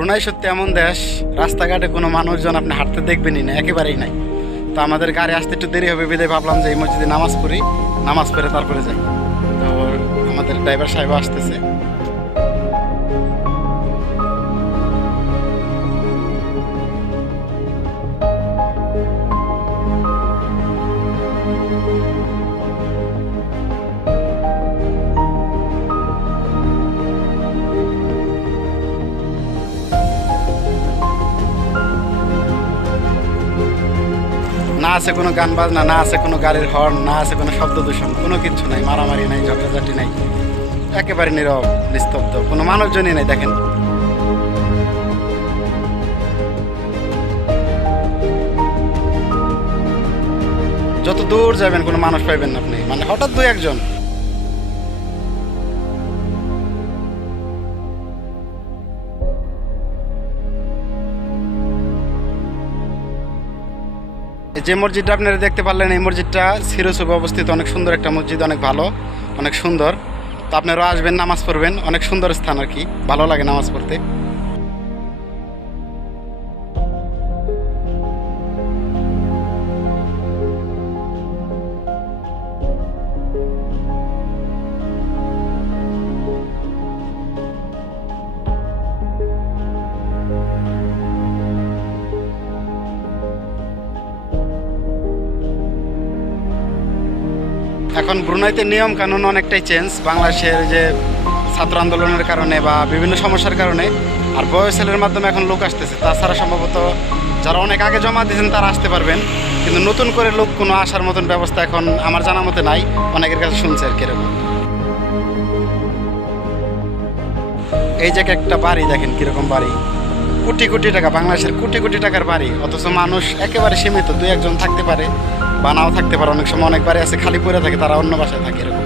Brunei সত্যি এমন দেশ, রাস্তাঘাটে কোনো মানুষজন আপনি হাঁটতে দেখবেনই না, একেবারেই নাই। তো আমাদের গাড়ি আসতে একটু দেরি হবে বিদায় ভাবলাম যে এই মসজিদে নামাজ পড়ি, নামাজ পড়ে তারপরে যাই। তো আমাদের ড্রাইভার সাহেব আসতেছে। না আছে কোনো গান বাজনা, না আছে কোনো গাড়ির হর্ন, না আছে কোনো শব্দ দূষণ, কোনো কিছু নাই, মারামারি নাই, ঝগড়াঝাটি নাই, একেবারে নীরব নিস্তব্ধ, কোনো মানুষজনই নাই। দেখেন যত দূর যাবেন কোনো মানুষ পাইবেন না আপনি, মানে হঠাৎ দুই একজন। যে মসজিদটা আপনারা দেখতে পারলেন, এই মসজিদটা সিরোসুবে অবস্থিত, অনেক সুন্দর একটা মসজিদ, অনেক ভালো, অনেক সুন্দর। তো আপনারাও আসবেন, নামাজ পড়বেন, অনেক সুন্দর স্থান আর কি, ভালো লাগে নামাজ পড়তে। এখন ব্রুনাইতে নিয়ম কানুন অনেকটাই চেঞ্জ, বাংলাদেশের যে ছাত্র আন্দোলনের কারণে বা বিভিন্ন সমস্যার কারণে, আর বয়সেলের মাধ্যমে এখন লোক আসতেছে। তাছাড়া সম্ভবত যারা অনেক আগে জমা দিয়েছেন তারা আসতে পারবেন, কিন্তু নতুন করে লোক কোনো আসার মতন ব্যবস্থা এখন আমার জানা মতে নাই, অনেকের কাছে শুনছে আর কিরকম। এই যে একটা বাড়ি দেখেন কিরকম বাড়ি, কোটি কোটি টাকা, বাংলাদেশের কোটি কোটি টাকার বাড়ি, অথচ মানুষ একেবারে সীমিত, দুই একজন থাকতে পারে বা নাও থাকতে পারে। অনেক সময় অনেক বাড়ি আছে খালি পড়ে থাকে, তারা অন্য বাসায় থাকে এরকম।